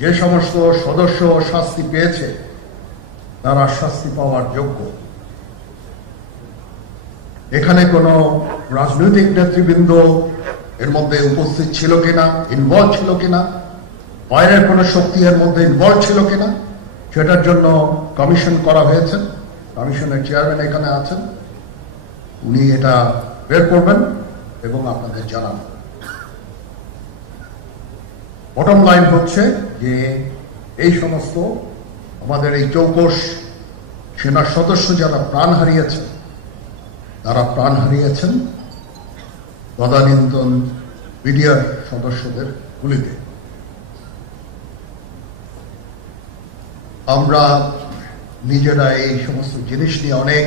যে সমস্ত সদস্য শাস্তি পেয়েছে তারা শাস্তি পাওয়ার যোগ্য। এখানে কোনো রাজনৈতিক নেতৃবৃন্দ এর মধ্যে উপস্থিত ছিল কিনা, ইনভলভ ছিল কিনা, বাইরের কোনো শক্তি এর মধ্যে ইনভলভ ছিল কিনা, সেটার জন্য কমিশন করা হয়েছে। কমিশনের চেয়ারম্যান এখানে আছেন, উনি এটা বের করবেন এবং আপনাদের জানাবেন। বটম লাইন হচ্ছে যে এই সমস্ত আমাদের এই চৌকস সেনার সদস্য যারা প্রাণ হারিয়েছেন, তারা প্রাণ হারিয়েছেন তদানীন্তন বিডিআর সদস্যদের গুলিতে। আমরা নিজেরা এই সমস্ত জিনিস নিয়ে অনেক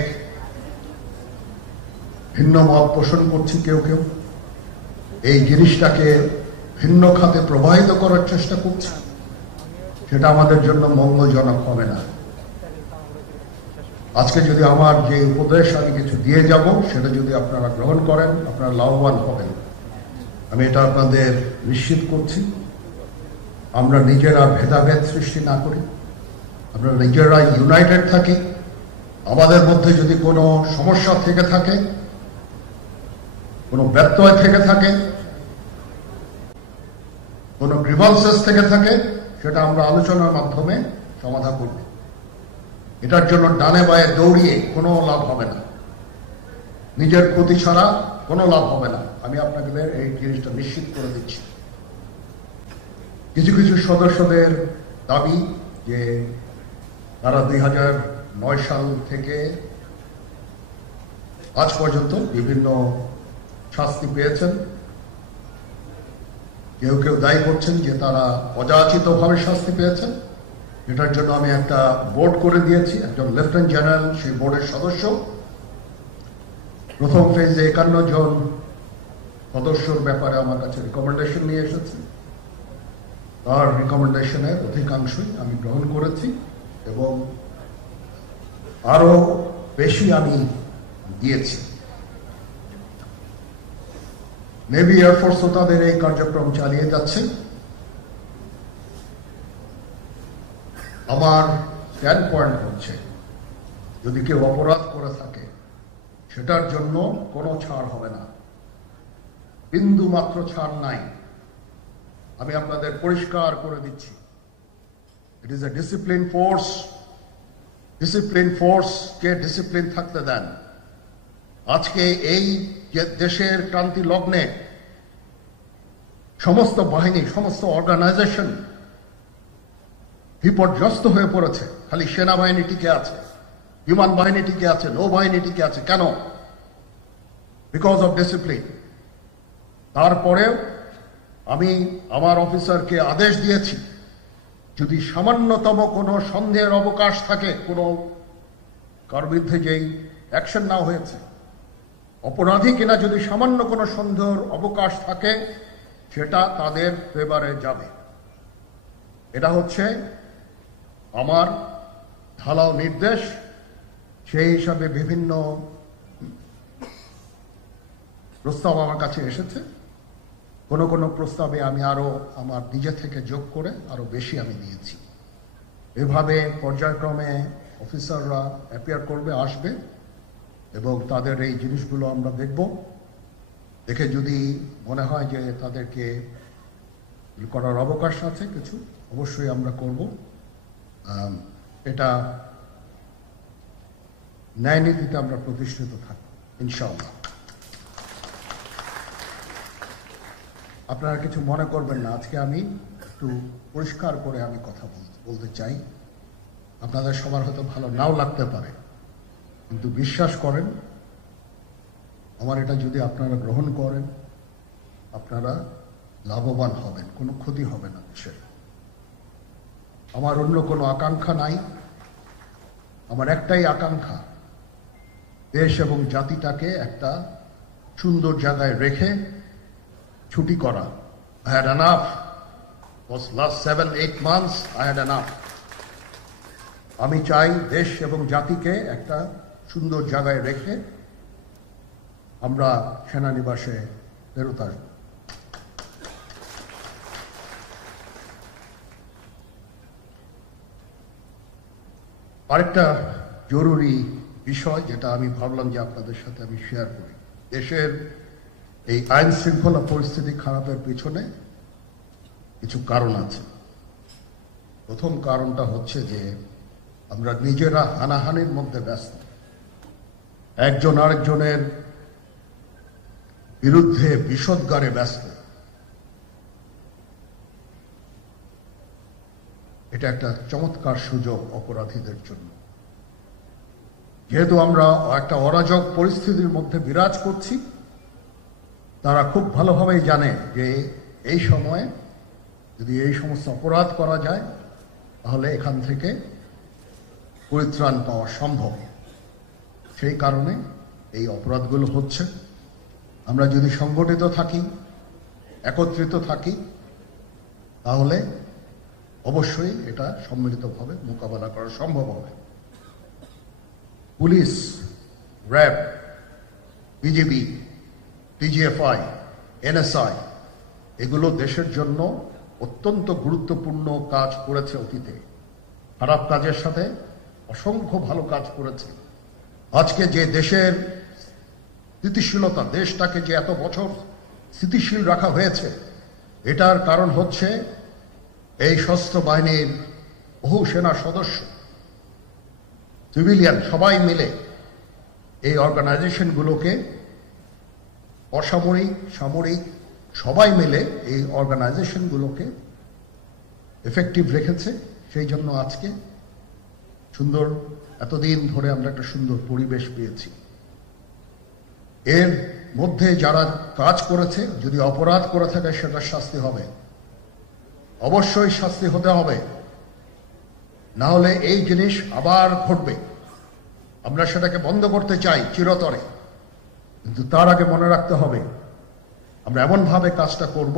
ভিন্ন মত পোষণ করছি। কেউ কেউ এই জিনিসটাকে ভিন্ন খাতে প্রবাহিত করার চেষ্টা করছে, সেটা আমাদের জন্য মঙ্গলজনক হবে না। আজকে যদি আমার যে উপদেশ আমি কিছু দিয়ে যাব, সেটা যদি আপনারা গ্রহণ করেন, আপনারা লাভবান হবেন, আমি এটা আপনাদের নিশ্চিত করছি। আমরা নিজেরা ভেদাভেদ সৃষ্টি না করি, আমরা নিজেরা ইউনাইটেড থাকি। আমাদের মধ্যে যদি কোনো সমস্যা থেকে থাকে, কোনো ব্যত্যয় থেকে থাকে, কোনো গ্রিভান্সেস থেকে থাকে, সেটা আমরা আলোচনার মাধ্যমে সমাধান করব। এটার জন্য ডানে বায়ে দৌড়িয়ে কোনো লাভ হবে না, নিজের ক্ষতি ছাড়া কোনো লাভ হবে না। আমি আপনাদের এই জিনিসটা নিশ্চিত করে দিচ্ছি। কিছু কিছু সদস্যদের দাবি যে তারা 2009 সাল থেকে আজ পর্যন্ত বিভিন্ন শাস্তি পেয়েছেন। কেউ কেউ দায়ী করছেন যে তারা অযাচিতভাবে শাস্তি পেয়েছেন। এটার জন্য আমি একটা বোর্ড করে দিয়েছি, একজন লেফটেন্যান্ট জেনারেল সেই বোর্ডের সদস্য। প্রথম ফেজে 51 জন সদস্যর ব্যাপারে আমার কাছে রিকমেন্ডেশন নিয়ে এসেছে। তার রিকমেন্ডেশনের অধিকাংশই আমি গ্রহণ করেছি এবং আরো বেশি আমি দিয়েছি। নেভি এয়ারফোর্সও তাদের এই কার্যক্রম চালিয়ে যাচ্ছে। আমার স্ট্যান্ড পয়েন্ট হচ্ছে, যদি কেউ অপরাধ করে থাকে সেটার জন্য কোনো ছাড় হবে না, বিন্দু মাত্র ছাড় নাই। আমি আপনাদের পরিষ্কার করে দিচ্ছি, it is a discipline force. Discipline ফোর্সকে ডিসিপ্লিন থাকতে দেন। আজকে এই যে দেশের ক্রান্তি লগ্নে সমস্ত বাহিনী, সমস্ত অর্গানাইজেশন বিপর্যস্ত হয়ে পড়েছে। খালি সেনাবাহিনী টিকে আছে, বিমান বাহিনী টিকে আছে, নৌবাহিনী টিকে আছে। কেন? Because of discipline. তারপরেও আমি আমার অফিসারকে আদেশ দিয়েছি, যদি সামান্যতম কোনো সন্দেহের অবকাশ থাকে, কোনো কার বিরুদ্ধে যেই অ্যাকশন নেওয়া হয়েছে, অপরাধী কিনা যদি সামান্য কোনো সন্দেহের অবকাশ থাকে, সেটা তাদের ফেভারে যাবে। এটা হচ্ছে আমার ঢালাও নির্দেশ। সেই হিসাবে বিভিন্ন প্রস্তাব আমার কাছে এসেছে। কোনো কোনো প্রস্তাবে আমি আরো আমার নিজে থেকে যোগ করে আরো বেশি আমি দিয়েছি। এভাবে পর্যায়ক্রমে অফিসাররা অ্যাপিয়ার করবে, আসবে এবং তাদের এই জিনিসগুলো আমরা দেখব। দেখে যদি মনে হয় যে তাদেরকে করার অবকাশ আছে কিছু, অবশ্যই আমরা করব। এটা ন্যায় নীতিতে আমরা প্রতিষ্ঠিত থাকব ইনশাআল্লাহ। আপনারা কিছু মনে করবেন না, আজকে আমি একটু পরিষ্কার করে আমি কথা বলতে চাই। আপনাদের সবার হয়তো ভালো নাও লাগতে পারে, কিন্তু বিশ্বাস করেন, আমার এটা যদি আপনারা গ্রহণ করেন, আপনারা লাভবান হবেন, কোনো ক্ষতি হবে না দেশের। আমার অন্য কোনো আকাঙ্ক্ষা নাই। আমার একটাই আকাঙ্ক্ষা, দেশ এবং জাতিটাকে একটা সুন্দর জায়গায় রেখে ছুটি করা। I had enough. Was last 7-8 months I had enough. আমি চাই দেশ এবং জাতিকে একটা সুন্দর জায়গায় রেখে আমরা সেনানিবাসে ফেরত আসব। আরেকটা জরুরি বিষয় যেটা আমি ভাবলাম যে আপনাদের সাথে আমি শেয়ার করি। দেশের এই আইন শৃঙ্খলা পরিস্থিতি খারাপের পিছনে কিছু কারণ আছে। প্রথম কারণটা হচ্ছে যে আমরা নিজেরা হানাহানির মধ্যে ব্যস্ত, একজন আরেকজনের বিরুদ্ধে বিষোদ্গারে ব্যস্ত। এটা একটা চমৎকার সুযোগ অপরাধীদের জন্য। যেহেতু আমরা একটা অরাজক পরিস্থিতির মধ্যে বিরাজ করছি, তারা খুব ভালোভাবেই জানে যে এই সময়ে যদি এই সমস্ত অপরাধ করা যায় তাহলে এখান থেকে পরিত্রাণ পাওয়া সম্ভব। সেই কারণে এই অপরাধগুলো হচ্ছে। আমরা যদি সংগঠিত থাকি, একত্রিত থাকি, তাহলে অবশ্যই এটা সম্মিলিতভাবে মোকাবেলা করা সম্ভব হবে। Police, RAB, BGB, DGFI, NSI এগুলো দেশের জন্য অত্যন্ত গুরুত্বপূর্ণ কাজ করেছে অতীতে। খারাপ কাজের সাথে অসংখ্য ভালো কাজ করেছে। আজকে যে দেশের স্থিতিশীলতা, দেশটাকে যে এত বছর স্থিতিশীল রাখা হয়েছে, এটার কারণ হচ্ছে এই সশস্ত্র বাহিনীর বহু সেনা সদস্য, সিভিলিয়ান সবাই মিলে এই অর্গানাইজেশনগুলোকে, অসামরিক, সামরিক সবাই মিলে এই অর্গানাইজেশনগুলোকে এফেক্টিভ রেখেছে। সেই জন্য আজকে সুন্দর, এতদিন ধরে আমরা একটা সুন্দর পরিবেশ পেয়েছি। এর মধ্যে যারা কাজ করেছে, যদি অপরাধ করে থাকে সেটা শাস্তি হবে, অবশ্যই শাস্তি হতে হবে, না হলে এই জিনিস আবার ঘটবে। আমরা সেটাকে বন্ধ করতে চাই চিরতরে, কিন্তু তার আগে মনে রাখতে হবে আমরা এমনভাবে কাজটা করব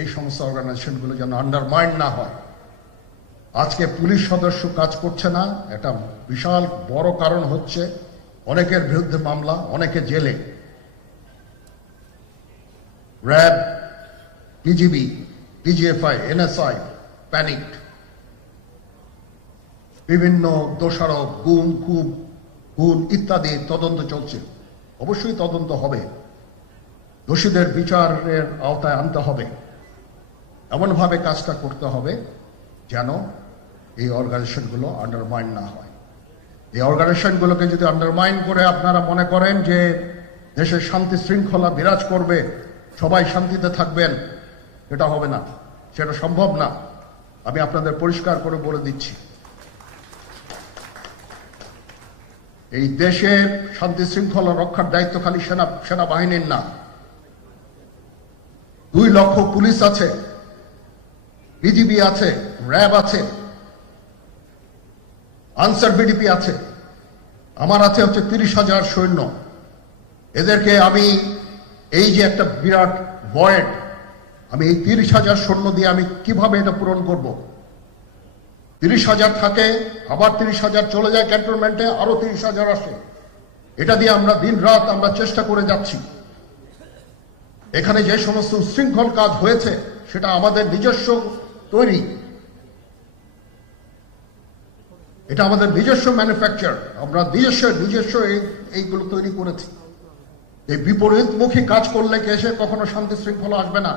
এই সমস্ত অর্গানাইজেশনগুলো যেন আন্ডারমাইন্ড না হয়। আজকে পুলিশ সদস্য কাজ করছে না, একটা বিশাল বড় কারণ হচ্ছে অনেকের বিরুদ্ধে মামলা, অনেকে জেলে। RAB, BGB, DGFI, NSI panic, বিভিন্ন দোষারোপ, খুন ইত্যাদি তদন্ত চলছে। অবশ্যই তদন্ত হবে, দোষীদের বিচারের আওতায় আনতে হবে। এমনভাবে কাজটা করতে হবে যেন এই অর্গানাইজেশনগুলো আন্ডারমাইন না হয়। এই অর্গানাইজেশনগুলোকে যদি আন্ডারমাইন করে আপনারা মনে করেন যে দেশের শান্তি শৃঙ্খলা বিরাজ করবে, সবাই শান্তিতে থাকবেন, এটা হবে না, সেটা সম্ভব না। আমি আপনাদের পরিষ্কার করে বলে দিচ্ছি, এই দেশের শান্তি শৃঙ্খলা রক্ষার দায়িত্ব খালি সেনাবাহিনীর না। 2 লক্ষ পুলিশ আছে, বিজিবি আছে, র্যাব আছে, আনসার বিডিপি আছে, আমার আছে হচ্ছে 30,000 সৈন্য। এদেরকে আমি এই যে একটা বিরাট ভয়েড, আমি এই 30,000 সৈন্য দিয়ে আমি কিভাবে এটা পূরণ করব? 30,000 থাকে, আবার 30,000 চলে যায় ক্যান্টনমেন্টে, আরো 30,000 আসে। এটা দিয়ে আমরা দিন রাত আমরা চেষ্টা করে যাচ্ছি। এখানে যে সমস্ত উচ্ছৃঙ্খল কাজ হয়েছে সেটা আমাদের নিজস্ব তৈরি, এটা আমাদের নিজস্ব ম্যানুফ্যাকচার, আমরা নিজস্ব এইগুলো তৈরি করেছি। এই বিপরীতমুখী কাজ করলে এসে কখনো শান্তি শৃঙ্খলা আসবে না,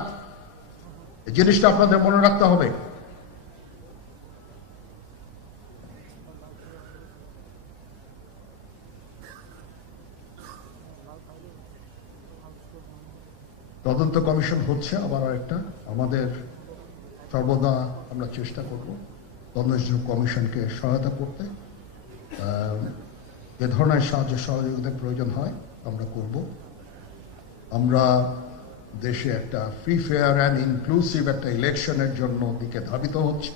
এই জিনিসটা আপনাদের মনে রাখতে হবে। তদন্ত কমিশন হচ্ছে, আবার আরেকটা আমাদের সর্বদা আমরা চেষ্টা করব তদন্ত কমিশনকে সহায়তা করতে। যে ধরনের সাহায্য সহযোগিতার প্রয়োজন হয় আমরা করব। আমরা দেশে একটা ফ্রি, ফেয়ার অ্যান্ড ইনক্লুসিভ একটা ইলেকশনের জন্য দিকে ধাবিত হচ্ছে,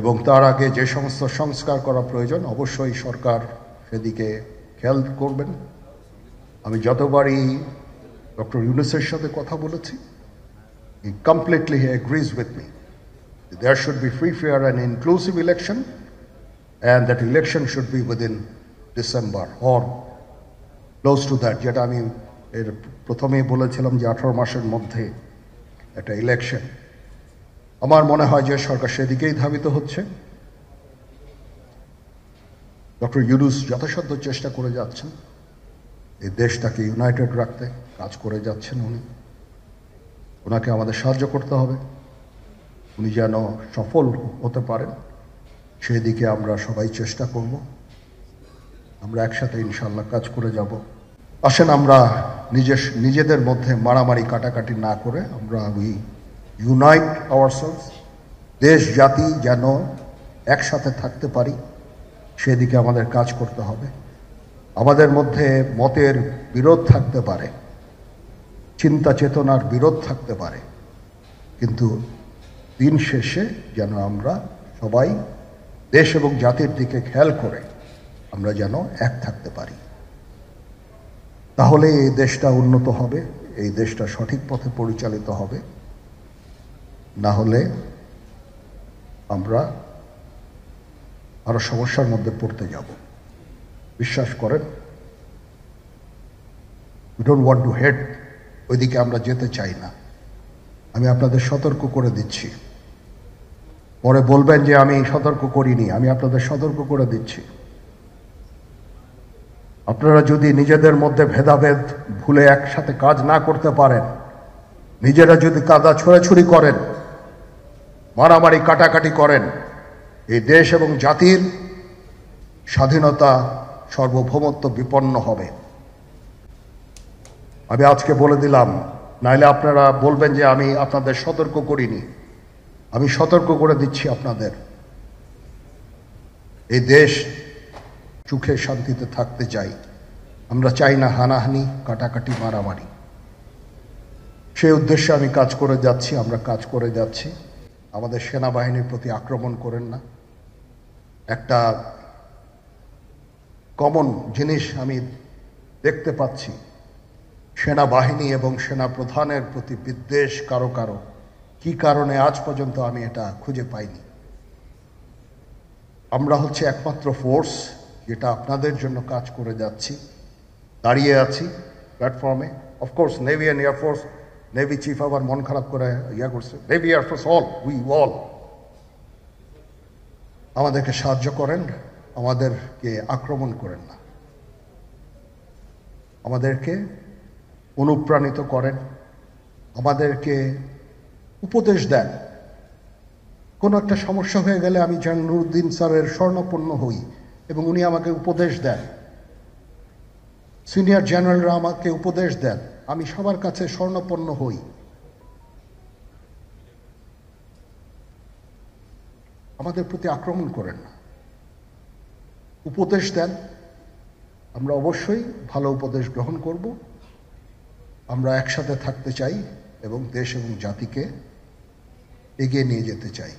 এবং তার আগে যে সমস্ত সংস্কার করা প্রয়োজন অবশ্যই সরকার সেদিকে খেয়াল করবেন। আমি যতবারই ডক্টর ইউনূসের সাথে কথা বলেছি, he completely agrees with me. There should be free, fair and inclusive election, and that election should be within December or close to that. যেটা আমি এর প্রথমেই বলেছিলাম যে 18 মাসের মধ্যে একটা ইলেকশন। আমার মনে হয় যে সরকার সেদিকেই ধাবিত হচ্ছে। ডক্টর ইউনূস যথাসাধ্য চেষ্টা করে যাচ্ছেন এই দেশটাকে ইউনাইটেড রাখতে, কাজ করে যাচ্ছেন উনি। ওনাকে আমাদের সাহায্য করতে হবে, উনি যেন সফল হতে পারেন সেই দিকে আমরা সবাই চেষ্টা করব। আমরা একসাথে ইনশাআল্লাহ কাজ করে যাব। আসেন আমরা নিজেদের মধ্যে মারামারি কাটাকাটি না করে আমরা উই ইউনাইট আওয়ারসেলস, দেশ জাতি যেন একসাথে থাকতে পারি সেদিকে আমাদের কাজ করতে হবে। আমাদের মধ্যে মতের বিরোধ থাকতে পারে, চিন্তা চেতনার বিরোধ থাকতে পারে, কিন্তু দিন শেষে যেন আমরা সবাই দেশ এবং জাতির দিকে খেয়াল করে আমরা যেন এক থাকতে পারি। তাহলে এই দেশটা উন্নত হবে, এই দেশটা সঠিক পথে পরিচালিত হবে। না হলে আমরা আরো সমস্যার মধ্যে পড়তে যাব। বিশ্বাস করেন, we don't want to head, ওইদিকে আমরা যেতে চাই না। আমি আপনাদের সতর্ক করে দিচ্ছি, পরে বলবেন যে আমি সতর্ক করিনি। আমি আপনাদের সতর্ক করে দিচ্ছি, আপনারা যদি নিজেদের মধ্যে ভেদাভেদ ভুলে একসাথে কাজ না করতে পারেন, নিজেরা যদি কাদা ছোড়াছুড়ি করেন, মারামারি কাটাকাটি করেন, এই দেশ এবং জাতির স্বাধীনতা সার্বভৌমত্ব বিপন্ন হবে। আমি আজকে বলে দিলাম, নাইলে আপনারা বলবেন যে আমি আপনাদের সতর্ক করিনি। আমি সতর্ক করে দিচ্ছি আপনাদের, এই দেশ সুখে শান্তিতে থাকতে চাই। আমরা চাই না হানাহানি, কাটাকাটি, মারামারি। সেই উদ্দেশ্যে আমি কাজ করে যাচ্ছি, আমরা কাজ করে যাচ্ছি। আমাদের সেনাবাহিনীর প্রতি আক্রমণ করেন না। একটা কমন জিনিস আমি দেখতে পাচ্ছি, সেনাবাহিনী এবং সেনা প্রধানের প্রতি বিদ্বেষ কারো কারো। কি কারণে আজ পর্যন্ত আমি এটা খুঁজে পাইনি। আমরা হচ্ছে একমাত্র ফোর্স যেটা আপনাদের জন্য কাজ করে যাচ্ছি, দাঁড়িয়ে আছি প্ল্যাটফর্মে। Of course navy and air force, navy chief আবার মন খারাপ করে করছে, navy air force all, we all. আমাদেরকে সাহায্য করেন, আমাদেরকে আক্রমণ করেন না, আমাদেরকে অনুপ্রাণিত করেন, আমাদেরকে উপদেশ দেন। কোনো একটা সমস্যা হয়ে গেলে আমি যেন নুরুদ্দিন স্যারের স্বর্ণপন্ন হই এবং উনি আমাকে উপদেশ দেন, সিনিয়র জেনারেলরা আমাকে উপদেশ দেন, আমি সবার কাছে স্বর্ণপন্ন হই। আমাদের প্রতি আক্রমণ করেন না, উপদেশ দেন। আমরা অবশ্যই ভালো উপদেশ গ্রহণ করব। আমরা একসাথে থাকতে চাই এবং দেশ এবং জাতিকে এগিয়ে নিয়ে যেতে চাই।